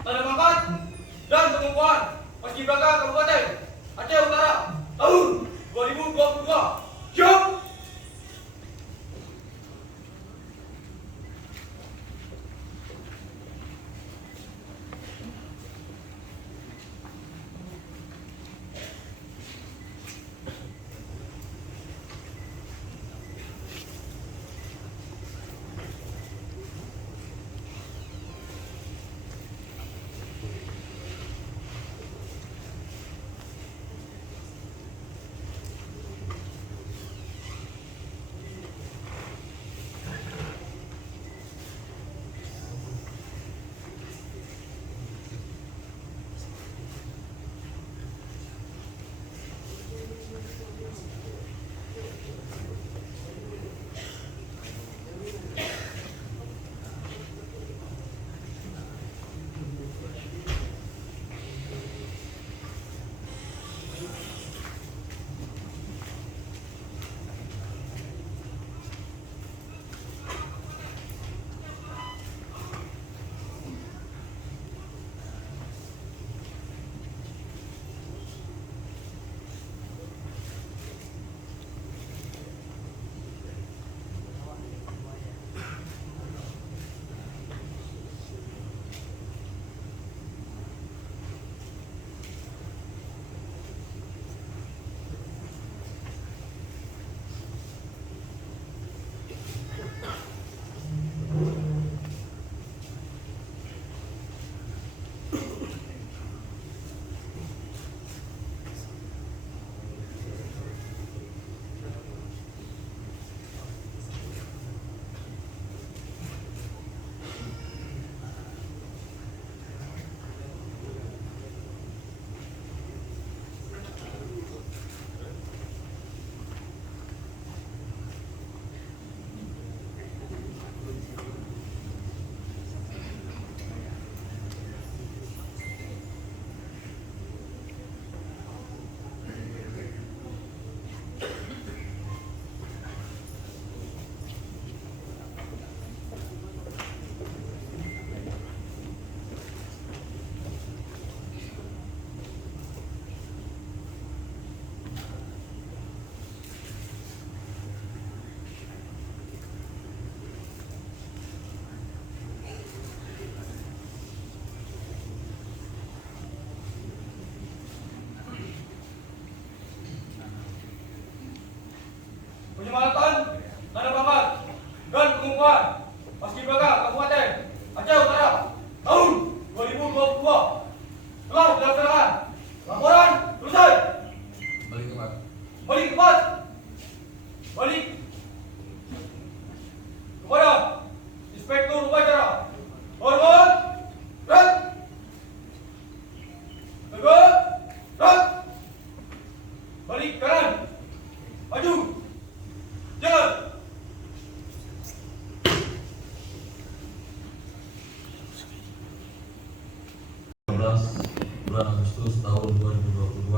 tanda pangkat dan pengukuhan Paskibraka Kabupaten Aceh Utara tahun 2022. Siap. Penyemangatan tanda pangkat dan pengukuhan Paskibraka Kabupaten Aceh Utara tahun 2022 telah dilaksanakan. Laporan selesai. Balik ke tempat. Balik ke tempat. Balik kepada Inspektur Upacara. Hormat. Rat. Tegak. Rat. Balik kanan. Maju. Jalan. Bulan Agustus tahun 2022,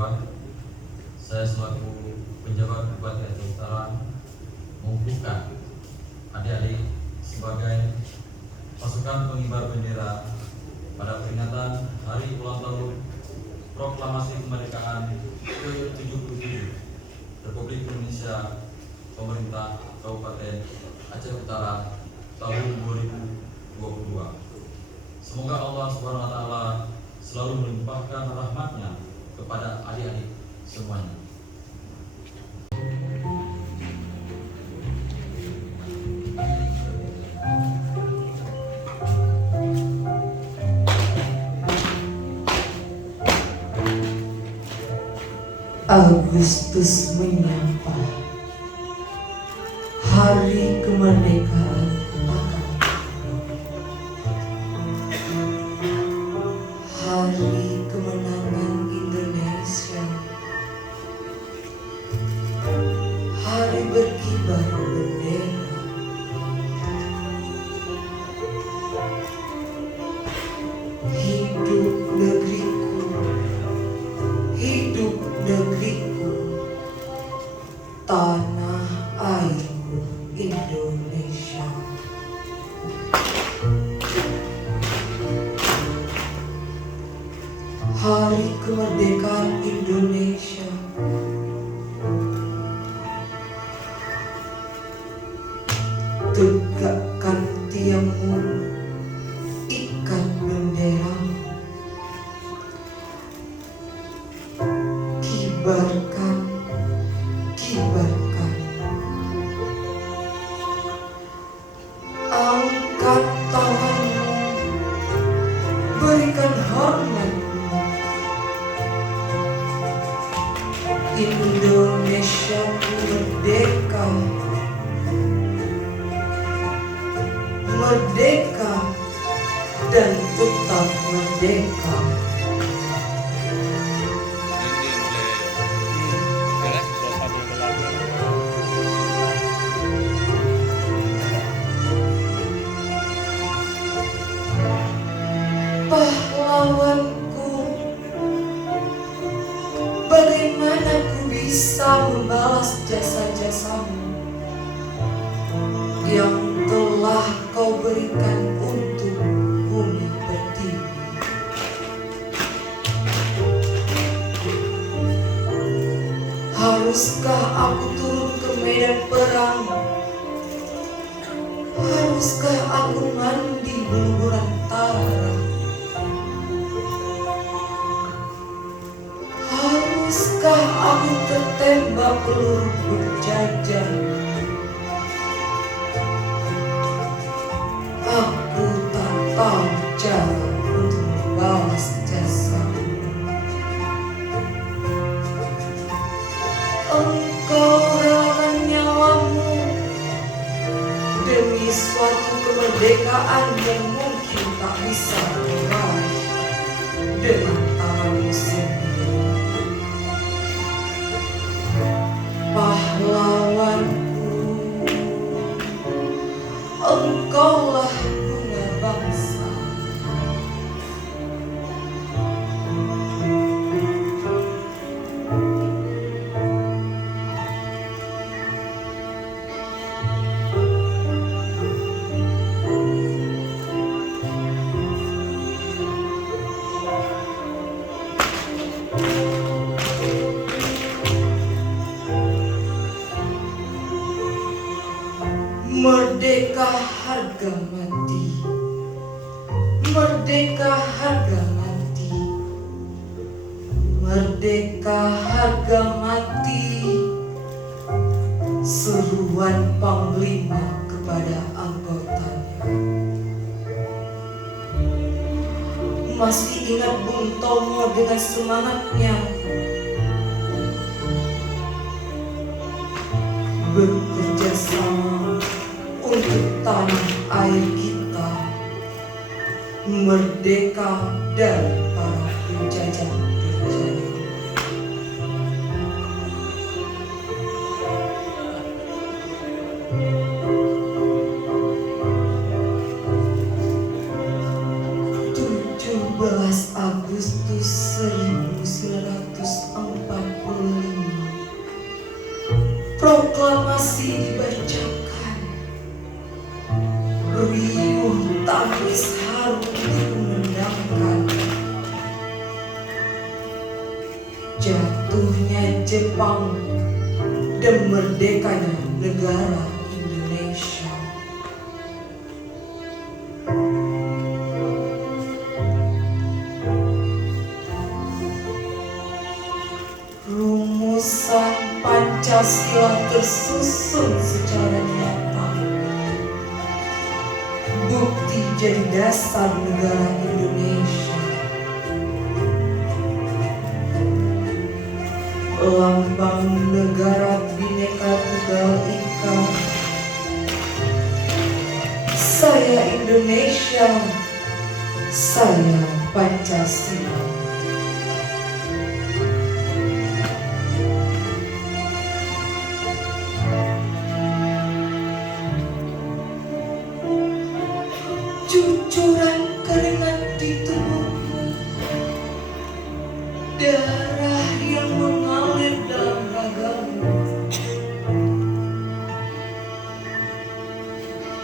saya selaku penjabat Bupati Aceh Utara mengukuhkan adik-adik sebagai pasukan pengibar bendera pada peringatan Hari Ulang Tahun Proklamasi Kemerdekaan ke-77 Republik Indonesia Pemerintah Kabupaten Aceh Utara tahun 2022. Semoga Allah Subhanahu wa Ta'ala selalu melimpahkan rahmat-Nya kepada adik-adik semuanya. Agustus menyapa Hari Kemerdekaan akan Hari Kemenangan Indonesia, Hari berkibar bendera, hidup negeriku, hidup negeriku, tanah airku Indonesia. Hari Kemerdekaan Indonesia. Tegakkan tiangmu, ikat benderamu, kibarkan, kibarkan. Angkat tanganmu, berikan hormatmu. Indonesia merdeka, merdeka dan tetap merdeka. Pahlawanku, bagaimana ku bisa membalas jasa-jasamu yang telah kau berikan untuk bumi pertiwi. Haruskah aku turun ke medan perang? Haruskah aku mandi buluran tara? Haruskah aku tertembak peluru berjajar? Aku tak tahu cara untuk membalas jasamu. Engkau relakan nyawamu demi suatu kemerdekaan yang mungkin tak bisa diraih dengan tanganmu sendiri. Pahlawanku, engkaulah bunga bangsa. Merdeka harga mati, merdeka harga mati, merdeka harga mati. Seruan Panglima kepada anggotanya. Masih ingat Bung Tomo dengan semangatnya bekerja sama untuk tanah air kita, merdeka dari para penjajah-penjajah. Agustus 1945, proklamasi dibacakan. Riuh tangis haru dikumandangkan. Jatuhnya Jepang dan merdekanya negara Indonesia. Rumusan Pancasila tersusun secara nyata. Bukti jadi dasar negara Indonesia. Lambang negara Bhinneka Tunggal Ika. Saya Indonesia, saya Pancasila. Cucuran keringat di tubuhmu, darah yang mengalir dalam ragamu,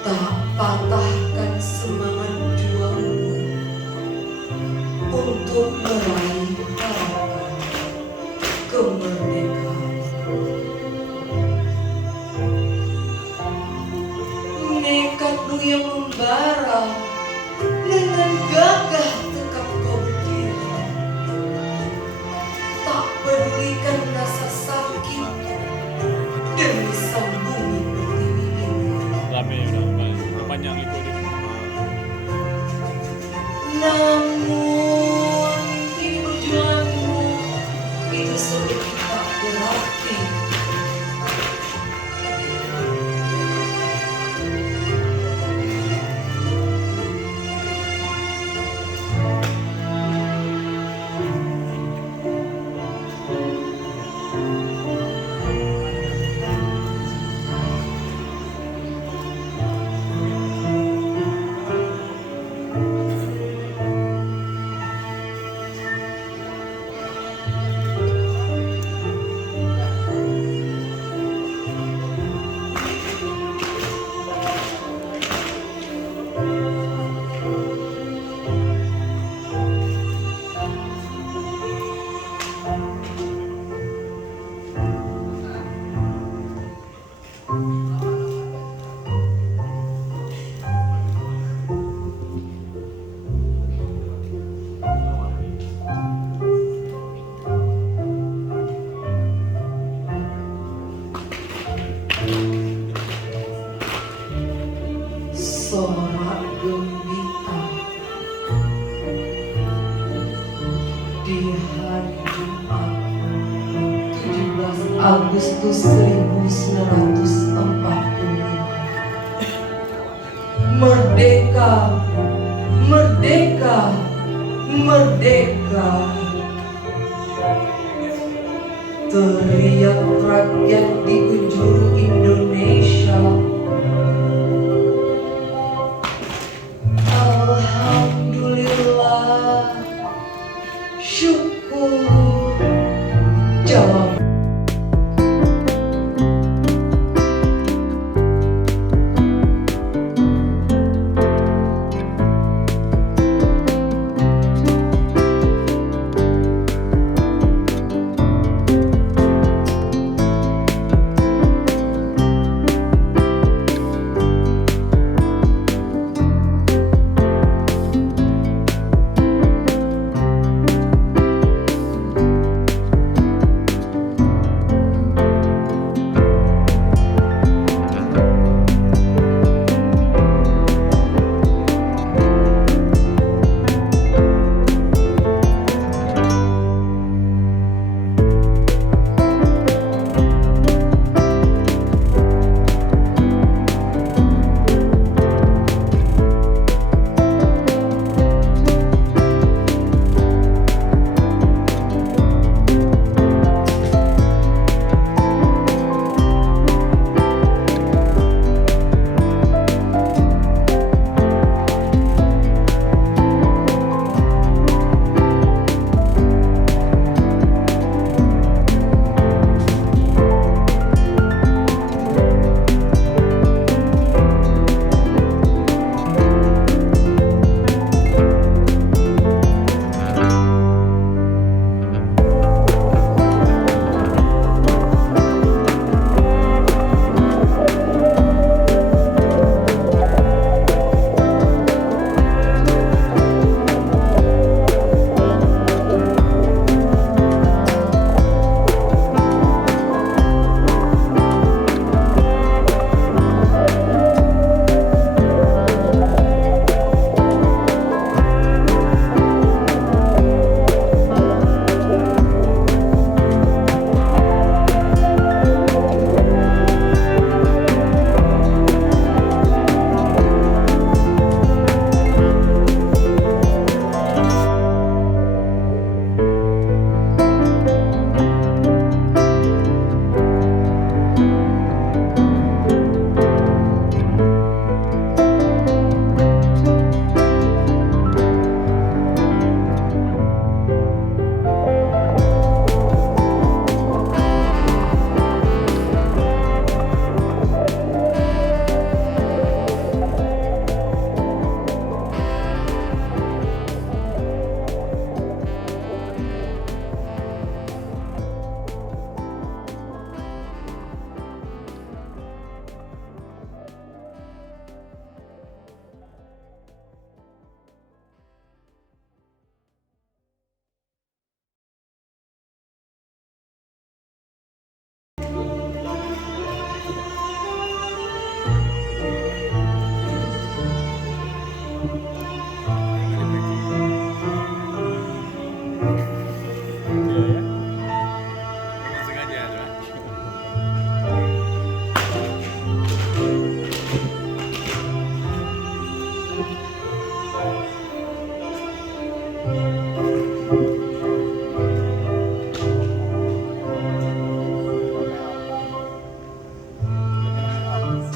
tak patahkan semangat juangmu untuk meraih di hari Jumat 17 Agustus 1945. Merdeka, merdeka, merdeka. Teriak rakyat di penjuru Indonesia. Alhamdulillah, syukur, jawab.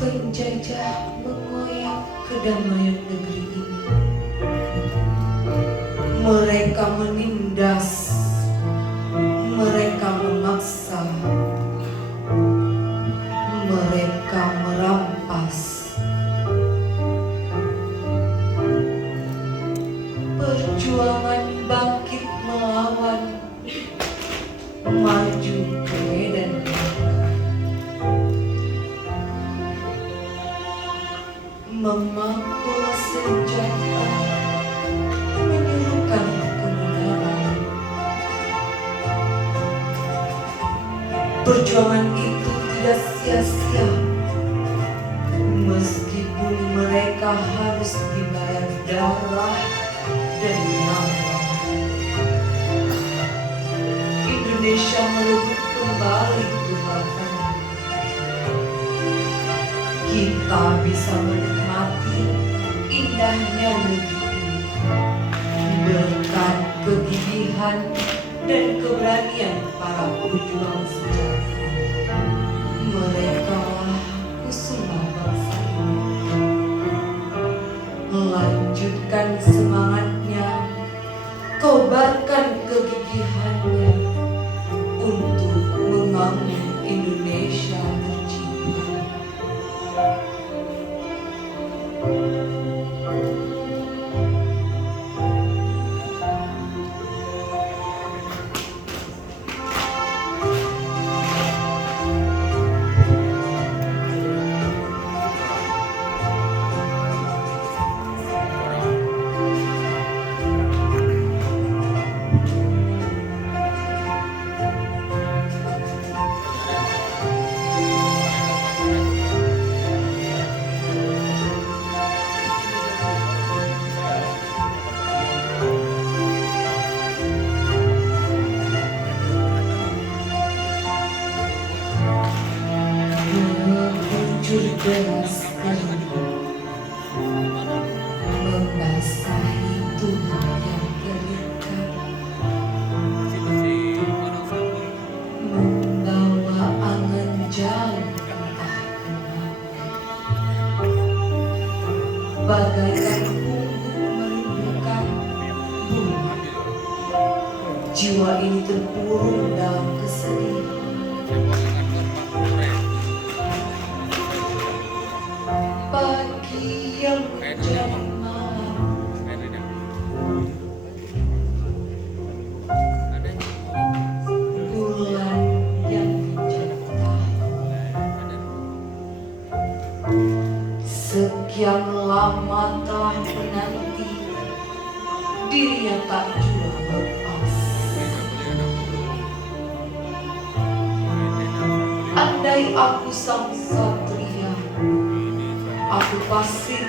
Penjajah mengoyak kedamaian negeri ini. Mereka menindas, mereka memaksa, mereka merampas. Perjuangan bangkit melawan, maju ke medan perang, memapul senjata, menyuruhkan kebenaran. Perjuangan itu tidak sia-sia, meskipun mereka harus dibayar darah dan nyawa. bisa menikmati indahnya negeri ini berkat kegigihan dan keberanian para pejuang sejati. Mereka lah kusuma bangsa ini. Lanjutkan semangatnya, kobarkan kegigihannya untuk membangun Indonesia tercinta. Mengucur deras keringat membasahi tubuh yang terikat, membawa angan jauh entah kemana, bagaikan punggung merindukan bunga. Jiwa ini terpuruk dalam kesedihan. Pagi yang menjadi malam, bulan yang menjadi tahun. Sekian lama telah menanti, dirinya tak juga lepas. Andai aku sang satria, aku pasti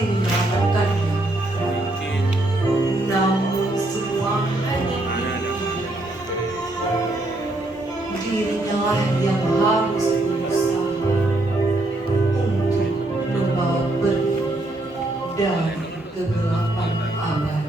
menyelamatkannya. Namun semua hanya mimpi. Dirinya lah yang harus berusaha untuk membawa pergi dari kegelapan abadi.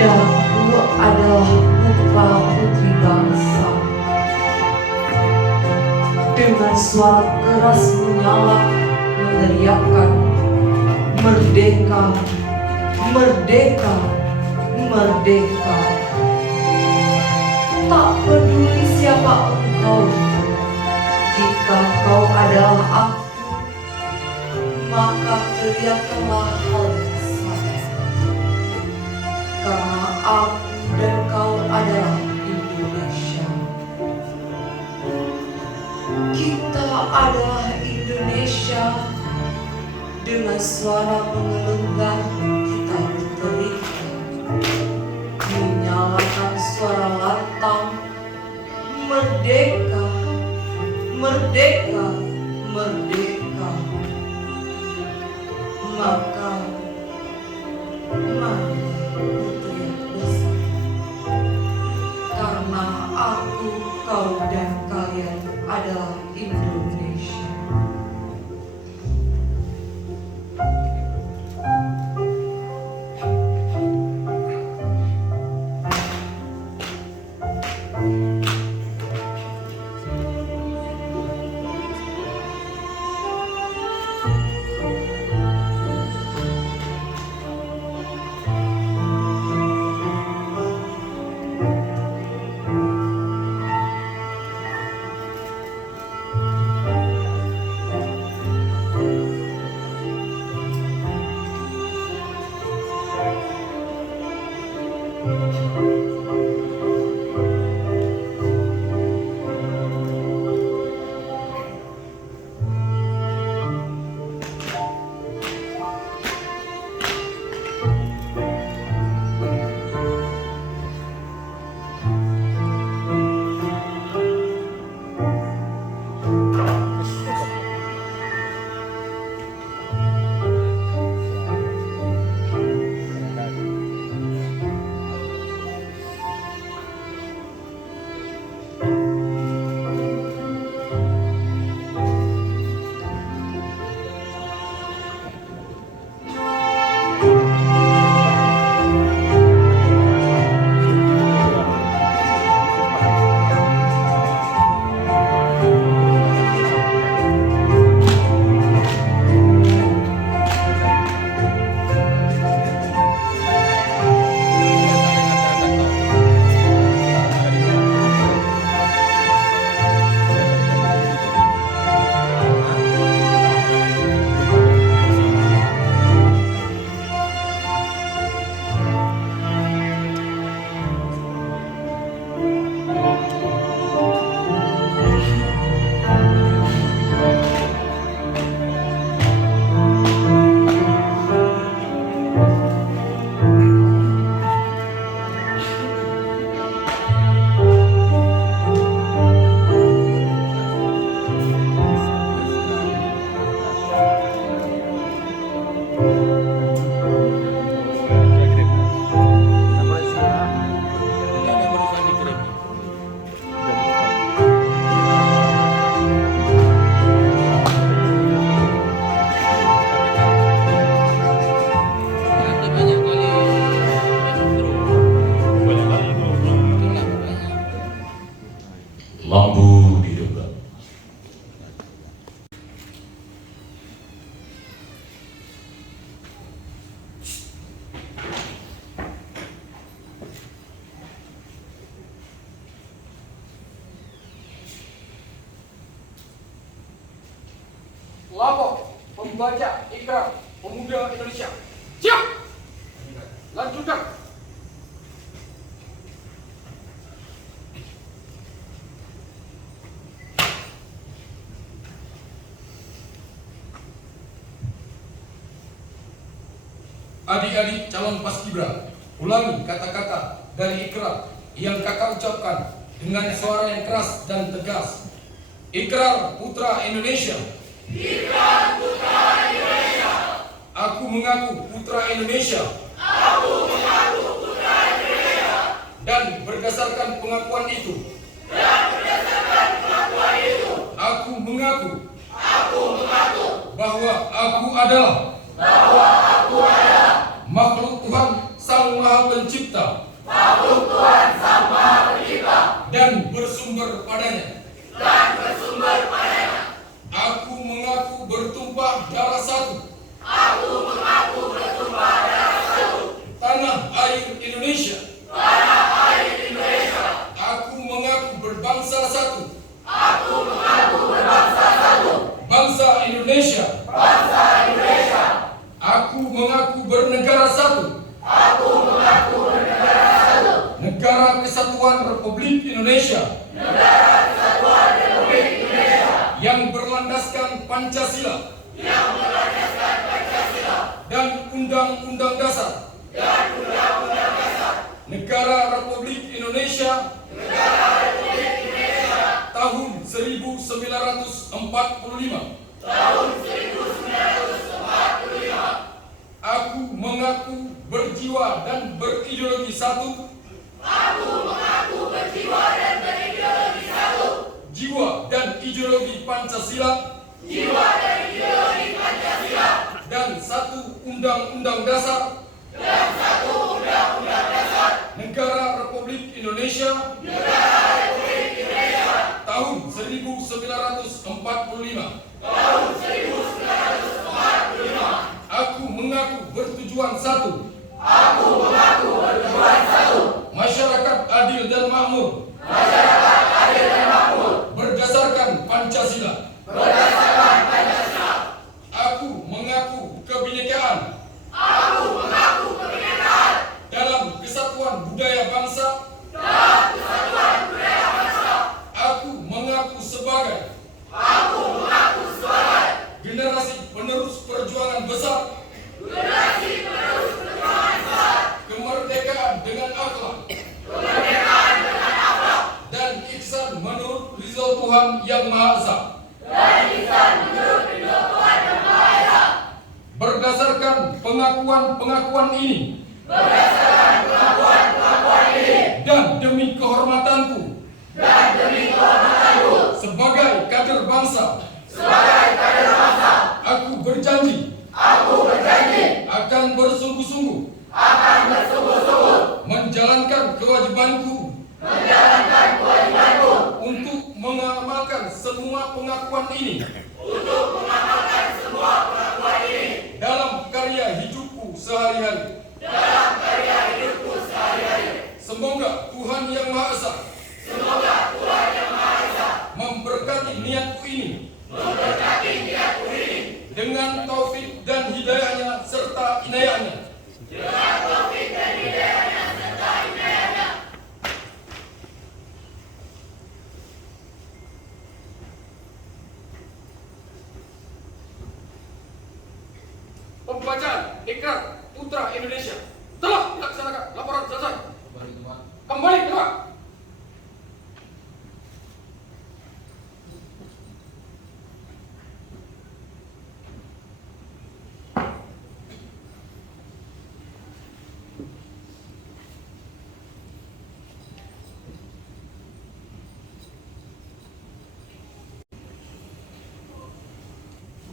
Daku adalah putra putri bangsa. Dengan suara keras menyala meneriakkan merdeka, merdeka, merdeka. Tak peduli siapa engkau, jika kau adalah aku, maka teriakkanlah hal yang sama. Karena aku dan kau adalah Indonesia. Kita adalah Indonesia. Dengan suara mengelenggang kita berteriak. merdeka, merdeka. Maka marilah berteriak besar, karena aku, kau, dan kalian adalah Indonesia. Lampu didekat. Lapor pembaca Ikrar Pemuda Indonesia. Siap. Lanjutkan. Adik-adik calon paskibra, ulangi kata-kata dari ikrar yang kakak ucapkan dengan suara yang keras dan tegas. Ikrar Putra Indonesia. Ikrar Putra Indonesia. Aku mengaku putra Indonesia. Aku mengaku putra Indonesia. Dan berdasarkan pengakuan itu. Aku mengaku. Bahwa aku adalah. Makhluk Tuhan Sang Maha Pencipta. Dan bersumber padanya. Aku mengaku bertumpah darah satu. Tanah air Indonesia. Aku mengaku berbangsa satu. Bangsa Indonesia. Aku mengaku bernegara satu. Negara Kesatuan Republik Indonesia. Yang berlandaskan Pancasila. Dan Undang-Undang Dasar. Negara Republik Indonesia. Tahun 1945. 1945. Aku mengaku berjiwa dan berideologi satu. Jiwa dan ideologi Pancasila. Dan satu Undang-Undang Dasar. Negara Republik Indonesia. Tahun 1945. Aku mengaku bertujuan satu. Masyarakat adil dan makmur. Berdasarkan Pancasila. Aku mengaku kebinekaan. Dalam kesatuan budaya bangsa. Aku mengaku sebagai generasi penerus perjuangan besar. Kemerdekaan dengan akhlak. Dan ihsan menurut ridho Tuhan Yang Maha Esa. Berdasarkan pengakuan ini. Dan demi kehormatanku. Sebagai kader bangsa. Aku berjanji. Akan bersungguh-sungguh. Menjalankan kewajibanku. Untuk mengamalkan semua pengakuan ini. Dalam karya hidupku sehari-hari. Semoga Tuhan Yang Maha Esa memberkati niatku ini. Dengan taufik dan hidayahnya serta inayahnya. Pembacaan Ikrar Putra Indonesia telah dilaksanakan. Laporan selesai. Kembali ke tempat.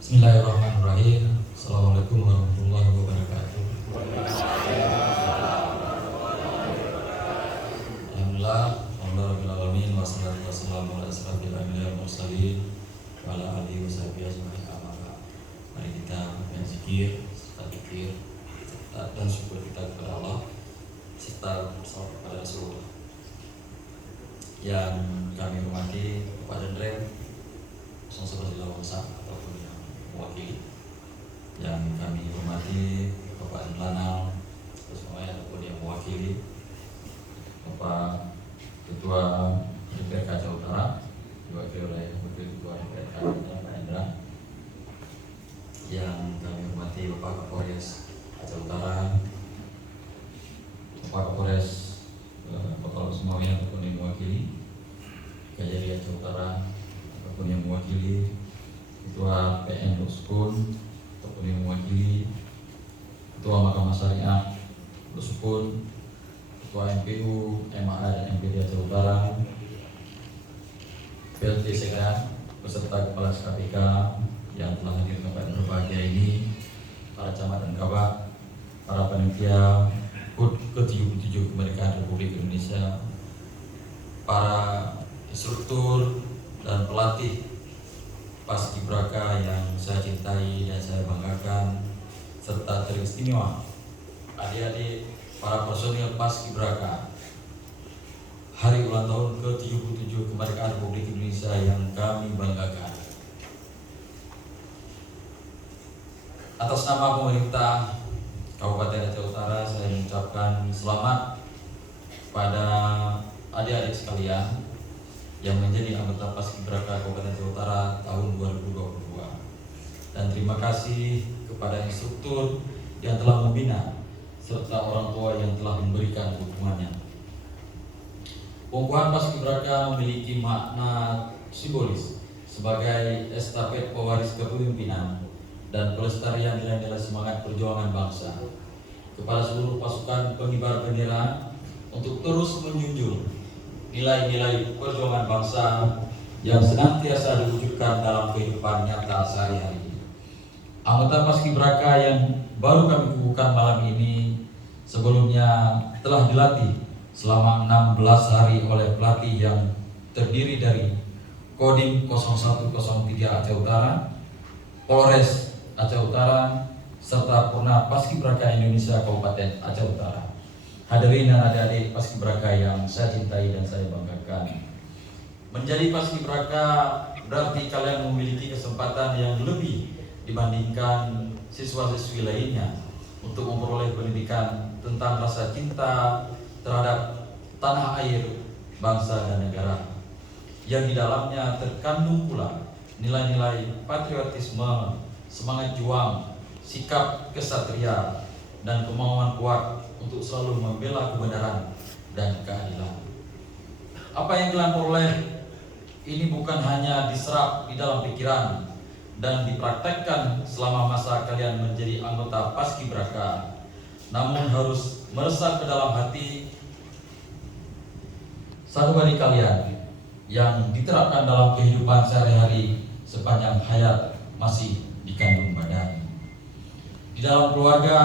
Bismillahirrahmanirrahim. Assalamualaikum warahmatullahi wabarakatuh. Alhamdulillah, Alhamdulillah alamin, wassalatu wassalamu ala asyrafil anbiya'i wal mursalin wa ala alihi washabihi ajmain. Mari kita berzikir, serta zikir, dan syukur kita kepada Allah serta bersalawat kepada Rasulullah. Yang kami hormati Bapak Dandrem 011 Lawangsa ataupun yang mewakili, yang kami hormati Bapak Lanal semuanya ataupun yang mewakili, Bapak Ketua DPRK Aceh Utara diwakili oleh Wakil Ketua DPRK Pak Hendra, yang kami hormati Bapak Kapolres Aceh Utara, Bapak Kapolres Bapak semuanya ataupun yang mewakili Kejari Aceh Utara ataupun yang mewakili Ketua PN Luspun ataupun yang mewakili Ketua Mahkamah Syariah Luspun, Ketua MPU, MAA dan MPD Aceh Utara, PLT Sekda beserta Kepala KPK yang telah hadir tempat berbahagia ini, para camat dan kabak, para panitia HUT ke-77 Kemerdekaan Republik Indonesia, para instruktur dan pelatih Paskibraka yang saya cintai dan saya banggakan, serta teristimewa adik-adik para personil Paskibraka hari ulang tahun ke-77 Kemerdekaan Republik Indonesia yang kami banggakan. Atas nama pemerintah Kabupaten Aceh Utara, saya mengucapkan selamat pada adik-adik sekalian yang menjadi anggota Paskibraka Kabupaten Aceh Utara tahun 2022. Dan terima kasih kepada instruktur yang telah membina serta orang tua yang telah memberikan dukungannya. Pengukuhan Paskibraka memiliki makna simbolis sebagai estafet pewaris kepemimpinan dan pelestarian nilai-nilai semangat perjuangan bangsa kepada seluruh pasukan pengibar bendera untuk terus menjunjung nilai-nilai perjuangan bangsa yang senantiasa diwujudkan dalam kehidupan nyata sehari-hari. Anggota Paskibraka yang baru kami kukuhkan malam ini sebelumnya telah dilatih selama 16 hari oleh pelatih yang terdiri dari Kodim 0103 Aceh Utara, Polres Aceh Utara, serta Purna Paskibraka Indonesia Kabupaten Aceh Utara. Hadirin dan adik-adik Paskibraka yang saya cintai dan saya banggakan. Menjadi Paskibraka berarti kalian memiliki kesempatan yang lebih dibandingkan siswa-siswi lainnya untuk memperoleh pendidikan tentang rasa cinta terhadap tanah air, bangsa dan negara, yang di dalamnya terkandung pula nilai-nilai patriotisme, semangat juang, sikap kesatria, dan kemauan kuat untuk selalu membela kebenaran dan keadilan. Apa yang kalian peroleh ini bukan hanya diserap di dalam pikiran dan dipraktekkan selama masa kalian menjadi anggota Paskibraka, namun harus meresap ke dalam hati satu-satu kalian yang diterapkan dalam kehidupan sehari-hari sepanjang hayat masih dikandung badan. Di dalam keluarga,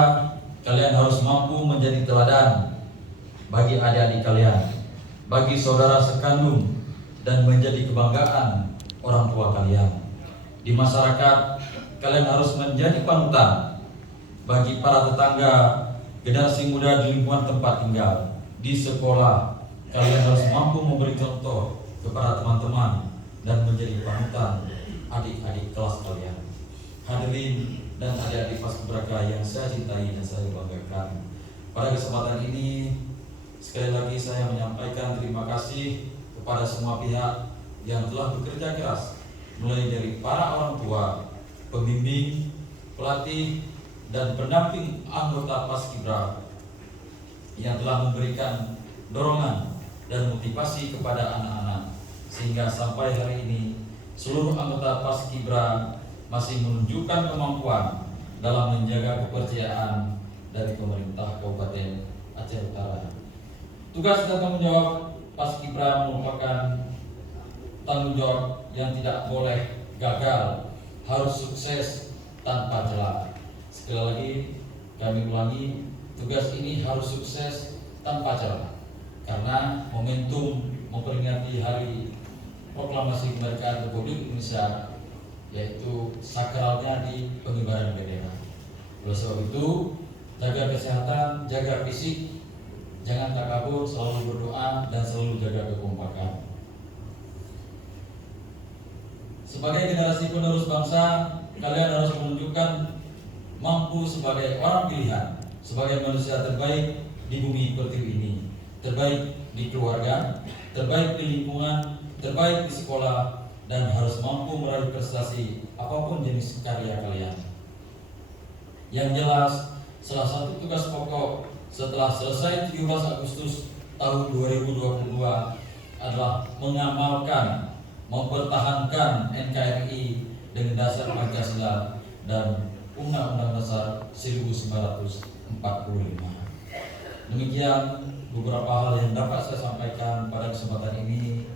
kalian harus mampu menjadi teladan bagi adik-adik kalian, bagi saudara sekandung, dan menjadi kebanggaan orang tua kalian. Di masyarakat, kalian harus menjadi panutan bagi para tetangga, generasi muda di lingkungan tempat tinggal. Di sekolah, kalian harus mampu memberi contoh kepada teman-teman dan menjadi panutan adik-adik kelas kalian. Hadirin dan adik-adik Paskibraka yang saya cintai dan saya banggakan, pada kesempatan ini sekali lagi saya menyampaikan terima kasih kepada semua pihak yang telah bekerja keras, mulai dari para orang tua, pembimbing, pelatih, dan pendamping anggota Paskibra yang telah memberikan dorongan dan motivasi kepada anak-anak, sehingga sampai hari ini seluruh anggota Paskibra masih menunjukkan kemampuan dalam menjaga kepercayaan dari pemerintah Kabupaten Aceh Utara. Tugas dan tanggung jawab Paskibra merupakan tanggung jawab yang tidak boleh gagal, harus sukses tanpa celah. Sekali lagi kami ulangi, tugas ini harus sukses tanpa celah, karena momentum memperingati Hari Proklamasi Kemerdekaan Republik Indonesia, yaitu sakralnya di pengibaran bendera. Oleh sebab itu, jaga kesehatan, jaga fisik, jangan takabur, selalu berdoa, dan selalu jaga kekompakan. Sebagai generasi penerus bangsa, kalian harus menunjukkan mampu sebagai orang pilihan, sebagai manusia terbaik di bumi pertiwi ini, terbaik di keluarga, terbaik di lingkungan, terbaik di sekolah, dan harus mampu meraih prestasi apapun jenis karya kalian. Yang jelas, salah satu tugas pokok setelah selesai 17 Agustus tahun 2022 adalah mengamalkan, mempertahankan NKRI dengan dasar Pancasila dan Undang-Undang Dasar 1945. Demikian beberapa hal yang dapat saya sampaikan pada kesempatan ini.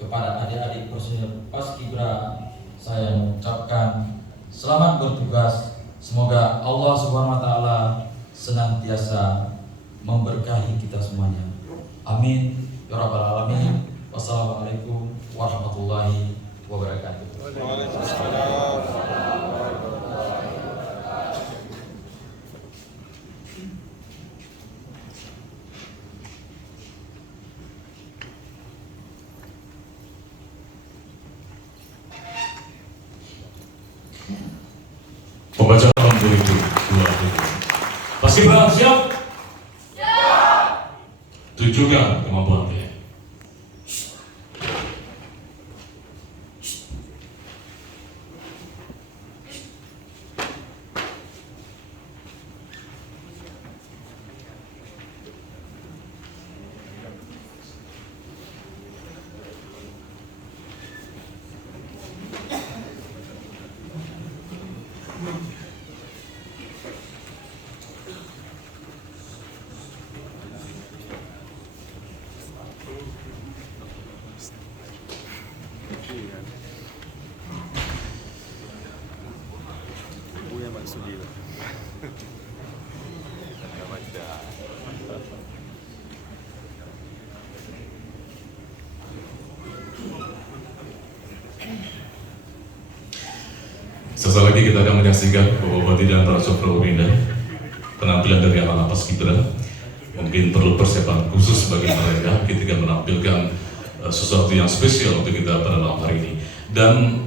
Kepada adik-adik personil Paskibra, saya mengucapkan selamat bertugas. Semoga Allah Subhanahu wa taala senantiasa memberkahi kita semuanya. Amin ya rabbal alamin. Wassalamualaikum warahmatullahi wabarakatuh. Pembaca tahun 2020. Paskibra siap? Siap. Tunjukkan kemampuan kalian. Bukunya Pak Sudi. Sesaat lagi kita akan menyaksikan Bapak-Bapak dan para Sopro Winda penampilan dari anak paskibra. Mungkin perlu persiapan khusus bagi mereka ketika menampilkan sesuatu yang spesial untuk kita pada malam hari ini. Dan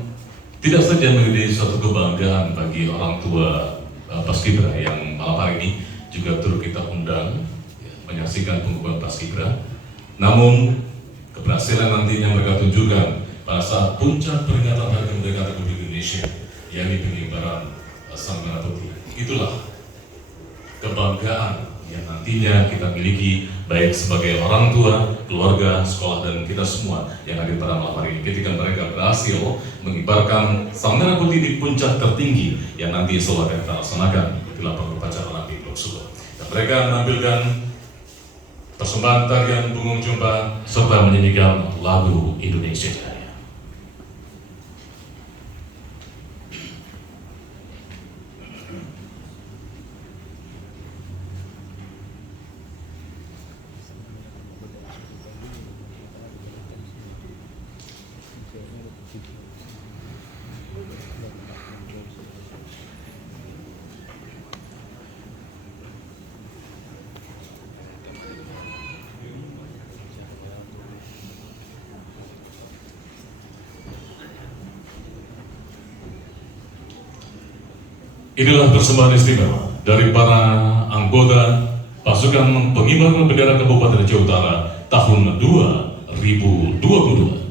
tidak saja menjadi suatu kebanggaan bagi orang tua paskibra yang malam hari ini juga turut kita undang menyaksikan pengukuhan paskibra. Namun keberhasilan nantinya mereka tunjukkan pada saat puncak peringatan Hari Kemerdekaan Republik Indonesia, yakni pengibaran Sang Merah Putih. Itulah kebanggaan yang nantinya kita miliki baik sebagai orang tua, keluarga, sekolah, dan kita semua yang hadir pada malam hari ini ketika mereka berhasil mengibarkan Sang Merah Putih di puncak tertinggi yang nanti selalu akan kita laksanakan di lapangan upacara nanti Blok Solo. Dan mereka menampilkan persembahan tarian Bungung Jumba serta menyanyikan lagu Indonesia Jaya. Inilah persembahan istimewa dari para anggota pasukan pengibar bendera Kabupaten Aceh Utara tahun 2022.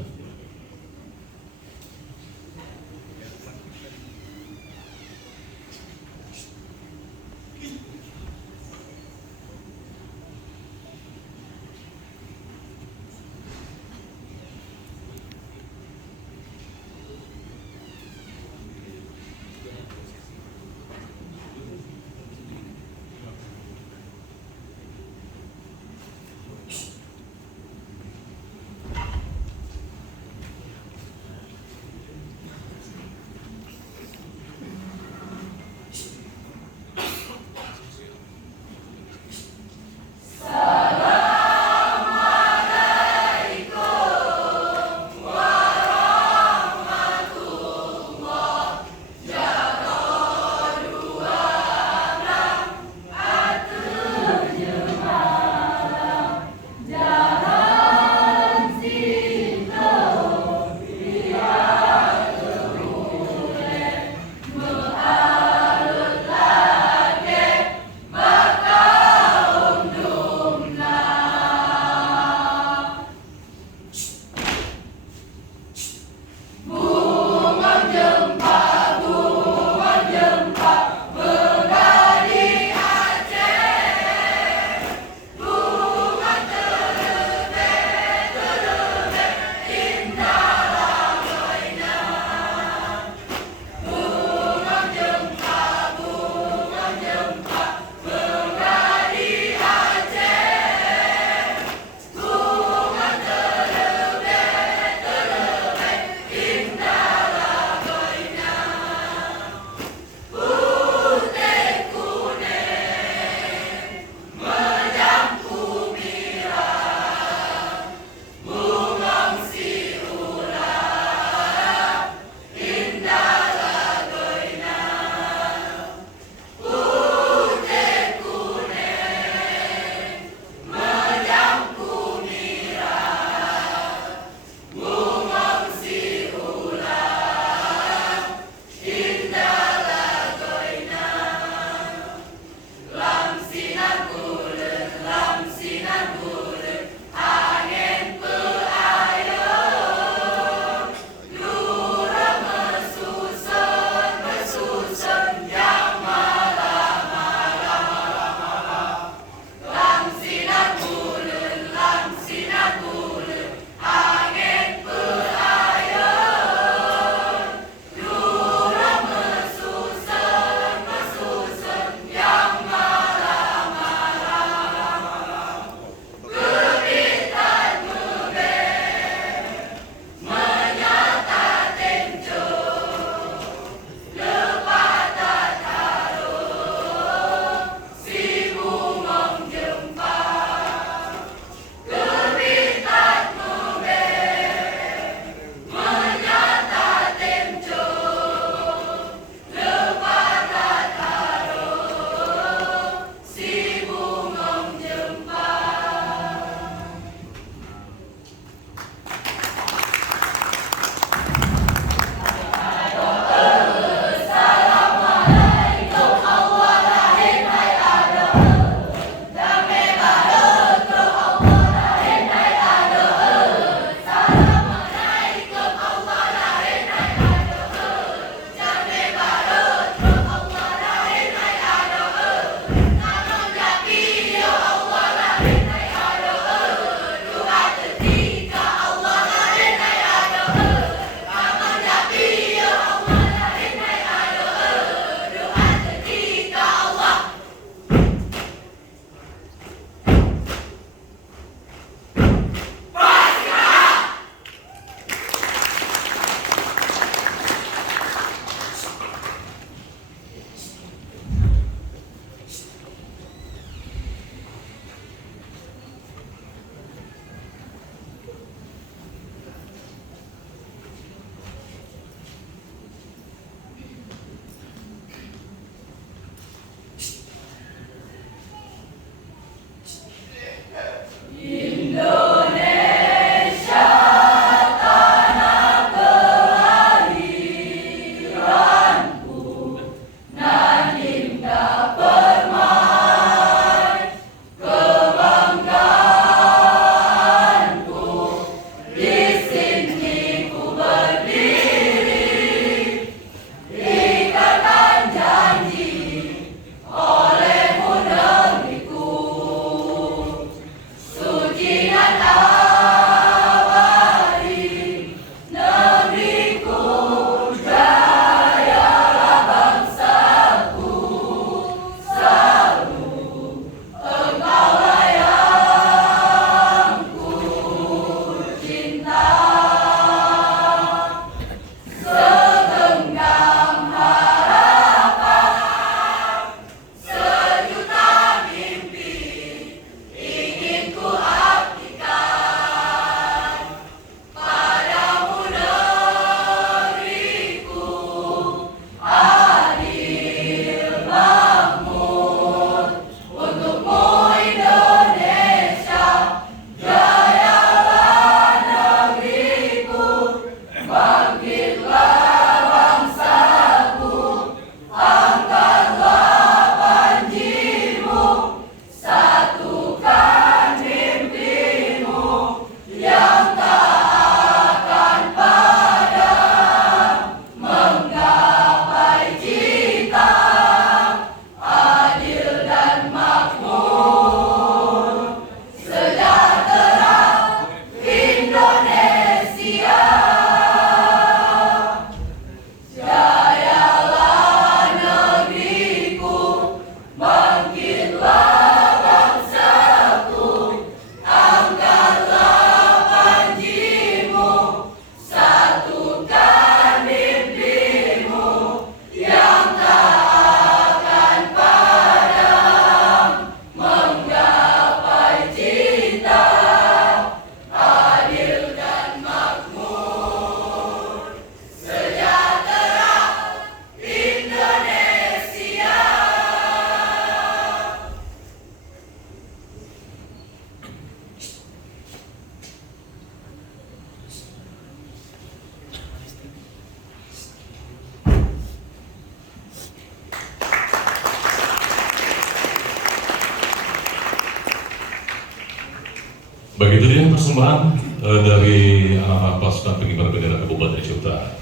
Baik, itu dia persembahan dari anak-anak pasukan pengibar bendera Kabupaten Aceh Utara.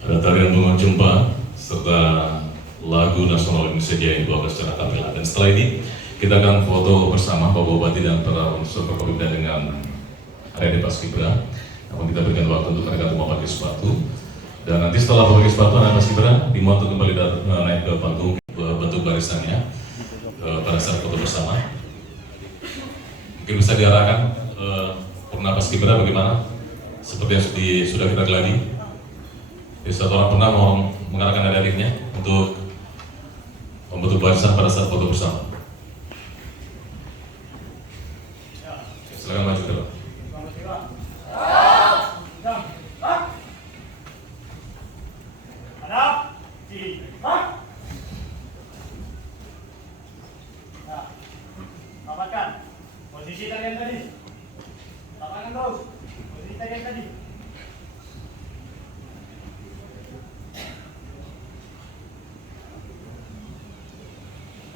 Ada tarian bunga jempa serta lagu nasional Indonesia Jaya yang dibawakan secara tampilan. Dan setelah ini kita akan foto bersama Bapak Bupati dan para unsur Forkopimda dengan adik Paskibra. Namun kita berikan waktu untuk mereka untuk memakai sepatu. Dan nanti setelah memakai sepatu anak Paskibra dimohon untuk kembali naik ke panggung bentuk barisannya pada saat foto bersama. Mungkin bisa diarahkan Purna Paskibra bagaimana? Seperti yang sudah kita geladi. Jadi satu orang pernah mau mengarahkan adik-adiknya untuk membentuk barisan pada saat foto bersama. Silakan maju ke depan. Rapatkan posisi tarian tadi. Rapatkan terus posisi tarian tadi.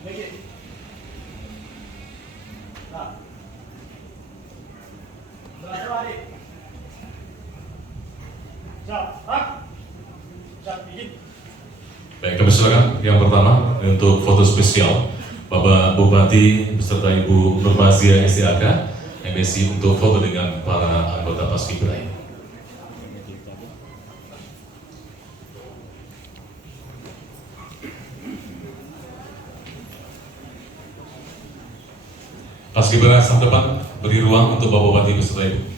Lagi. Nah. Berasa balik. Siap. Siap. Izin. Baik, kami silakan yang pertama untuk foto spesial Bapak Bupati beserta Ibu Nurmazia STAK MSI untuk foto dengan para anggota Paskibra ini. Paskibra sang depan beri ruang untuk Bapak Bupati beserta Ibu.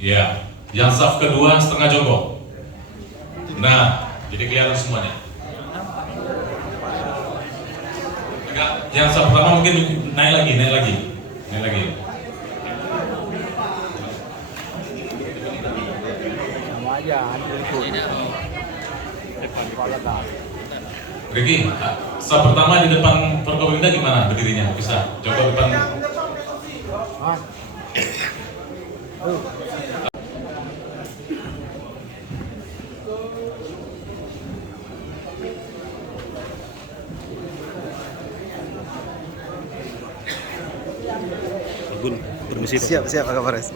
Ya, yang saf kedua setengah jongkok. Nah, jadi kelihatan semuanya. Enggak, yang saf pertama mungkin naik lagi. Sama aja, Riki, saf pertama di depan Forkopimda gimana berdirinya? Bisa jongkok depan. permisi. Siap, Kak Kapolres.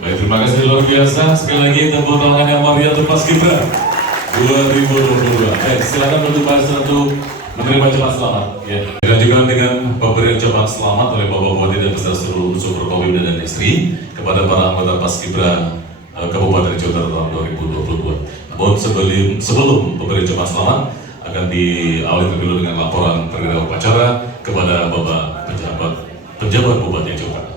Baik, terima kasih luar biasa. Sekali lagi tepuk tangan yang meriah untuk Paskibra 2022. Baik, silakan untuk Pak untuk menerima ucapan selamat. Ya. Dan juga dengan pemberian ucapan selamat oleh Bapak Bupati dan beserta seluruh unsur Forkopimda dan istri kepada para anggota Paskibra Kabupaten Jawa Barat tahun 2022. Namun sebelum pemberian ucapan selamat akan diawali terlebih dahulu dengan laporan terkait upacara kepada Bapak Penjabat Bupati Jawa Barat.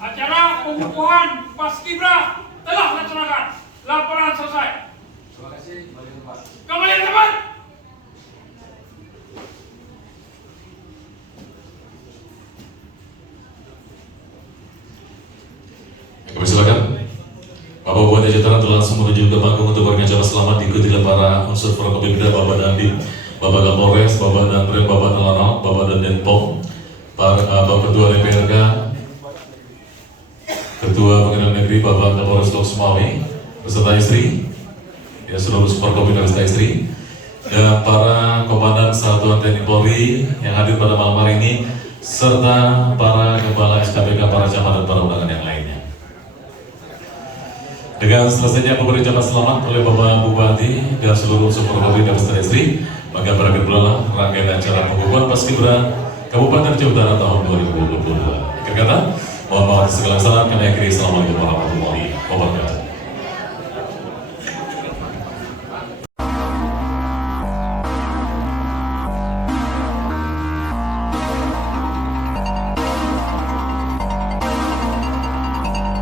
Acara pengukuhan Paskibra telah dilaksanakan. Laporan selesai. Terima kasih. Kembali tempat. Kembali ke tempat. Kami silakan. Bapak Bupati Jawa telah langsung menuju ke panggung untuk memberikan ucapan selamat diikuti oleh para unsur Forkopimda, Bapak Dandim, Bapak Kapolres, Bapak Danrem, Bapak Telanal, Bapak Dandenpom, Bapak Ketua DPRK, Ketua Pengadilan Negeri, Bapak Kapolres Lok Sumawi, beserta istri, ya seluruh Forkopimda beserta istri, dan para Komandan Satuan TNI Polri yang hadir pada malam hari ini, serta para Kepala SKPK, para camat dan para undangan yang lainnya. Dengan selesainya pemberian ucapan selamat oleh Bapak Bupati dan seluruh unsur Forkopimda beserta istri, maka berakhir pula rangkaian acara pengukuhan Paskibra Kabupaten Jawa Barat tahun 2022. Akhir kata, mohon maaf segala kesalahan, kami akhiri. Assalamualaikum warahmatullahi wabarakatuh.